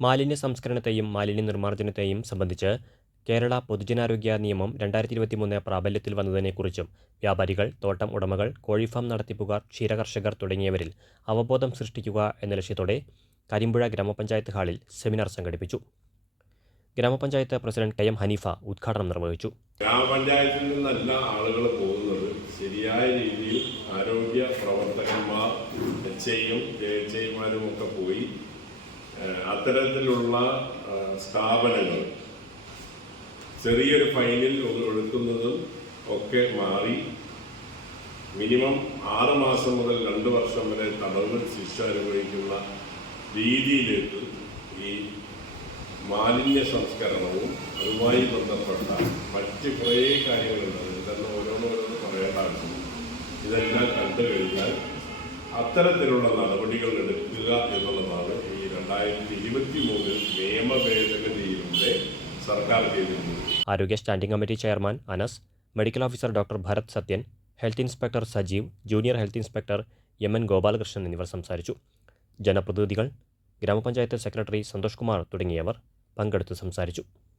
മാലിന്യ സംസ്കരണത്തെയും മാലിന്യ നിർമ്മാർജനത്തെയും സംബന്ധിച്ച് കേരള പൊതുജനാരോഗ്യ നിയമം രണ്ടായിരത്തി ഇരുപത്തിമൂന്ന് പ്രാബല്യത്തിൽ വന്നതിനെക്കുറിച്ചും വ്യാപാരികൾ തോട്ടം ഉടമകൾ കോഴിഫാം നടത്തിപ്പുകാർ ക്ഷീരകർഷകർ തുടങ്ങിയവരിൽ അവബോധം സൃഷ്ടിക്കുക എന്ന ലക്ഷ്യത്തോടെ കരിമ്പുഴ ഗ്രാമപഞ്ചായത്ത് ഹാളിൽ സെമിനാർ സംഘടിപ്പിച്ചു. ഗ്രാമപഞ്ചായത്ത് പ്രസിഡന്റ് കെ എം ഹനീഫ ഉദ്ഘാടനം നിർവഹിച്ചു. ഗ്രാമപഞ്ചായത്തിൽ നിന്നല്ല ആളുകൾ പോകുന്നത്. ശരിയായ രീതിയിൽ ആരോഗ്യ പ്രവർത്തകന്മാർ എച്ച് ഒക്കെ പോയി അത്തരത്തിലുള്ള സ്ഥാപനങ്ങൾ ചെറിയൊരു ഫൈനിൽ ഒഴുക്കുന്നതും ഒക്കെ മാറി മിനിമം ആറ് മാസം മുതൽ രണ്ട് വർഷം വരെ തടവ് ശിക്ഷ അനുഭവിക്കുന്ന രീതിയിലേക്ക് ഈ മാലിന്യ സംസ്കരണവും അതുമായി ബന്ധപ്പെട്ട മറ്റ് കുറേ കാര്യങ്ങളുണ്ട്. ഇതെല്ലാം ഓരോന്നോരോന്ന് പറയേണ്ട ആവശ്യം ഇതെല്ലാം കണ്ടു കഴിഞ്ഞാൽ അത്തരത്തിലുള്ള നടപടികൾ എടുക്കുക എന്നുള്ളതാണ് നിയമത്തെ സർക്കാർ ആരോഗ്യ standing committee chairman Anas medical officer doctor Bharath Sathyan health inspector Sajeev junior health inspector M N Gopalakrishnan എന്നിവർ സംസാരിച്ചു. ജനപ്രതിനിധികൾ ഗ്രാമപഞ്ചായത്ത് സെക്രട്ടറി സന്തോഷ് കുമാർ തുടങ്ങിയവർ പങ്കെടുത്ത് സംസാരിച്ചു.